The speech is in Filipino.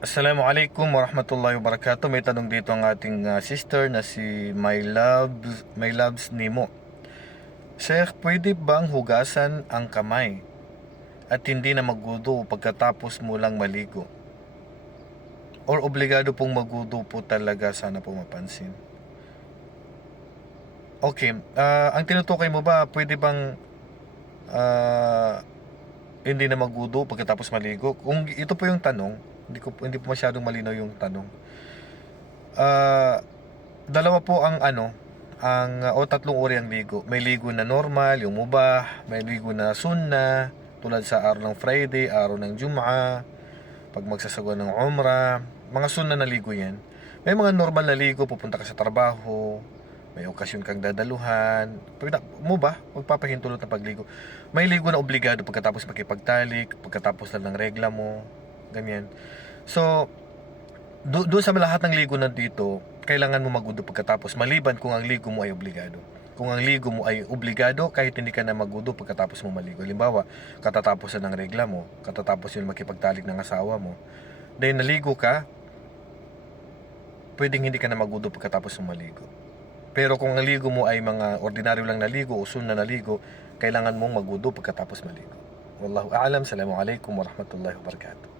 Assalamualaikum warahmatullahi wabarakatuh. May tanong dito ang ating uh, sister na si My Loves, My Loves Nemo. Sir, pwede bang hugasan ang kamay at hindi na magudo pagkatapos mo lang maligo? Or obligado pong magudo po talaga sana po mapansin? Okay, ah, ang tinutukoy mo ba, pwede bang ah, hindi na magudo pagkatapos maligo? Kung ito po yung tanong, hindi ko hindi po masyadong malinaw yung tanong. Ah, dalawa po ang ano, ang uh, o tatlong uri ang ligo. May ligo na normal, yung mubah, may ligo na sunna, tulad sa araw ng Friday, araw ng Jum'a, pag magsasagawa ng Umrah, mga sunna na ligo 'yan. May mga normal na ligo, pupunta ka sa trabaho, may okasyon kang dadaluhan, pag mubah, magpapahintulot ng pagligo. May ligo na obligado pagkatapos makipagtalik, pagkatapos lang ng regla mo, ganyan. So, do, doon sa lahat ng ligo na dito, kailangan mo magudo pagkatapos maliban kung ang ligo mo ay obligado. Kung ang ligo mo ay obligado, kahit hindi ka na magudo pagkatapos mo maligo. Halimbawa, katatapos na ng regla mo, katatapos yun makipagtalik ng asawa mo, then naligo ka, pwedeng hindi ka na magudo pagkatapos mo maligo. Pero kung ang ligo mo ay mga ordinaryo lang naligo o sunna naligo, kailangan mong magudo pagkatapos maligo. Wallahu a'lam. Assalamualaikum warahmatullahi wabarakatuh.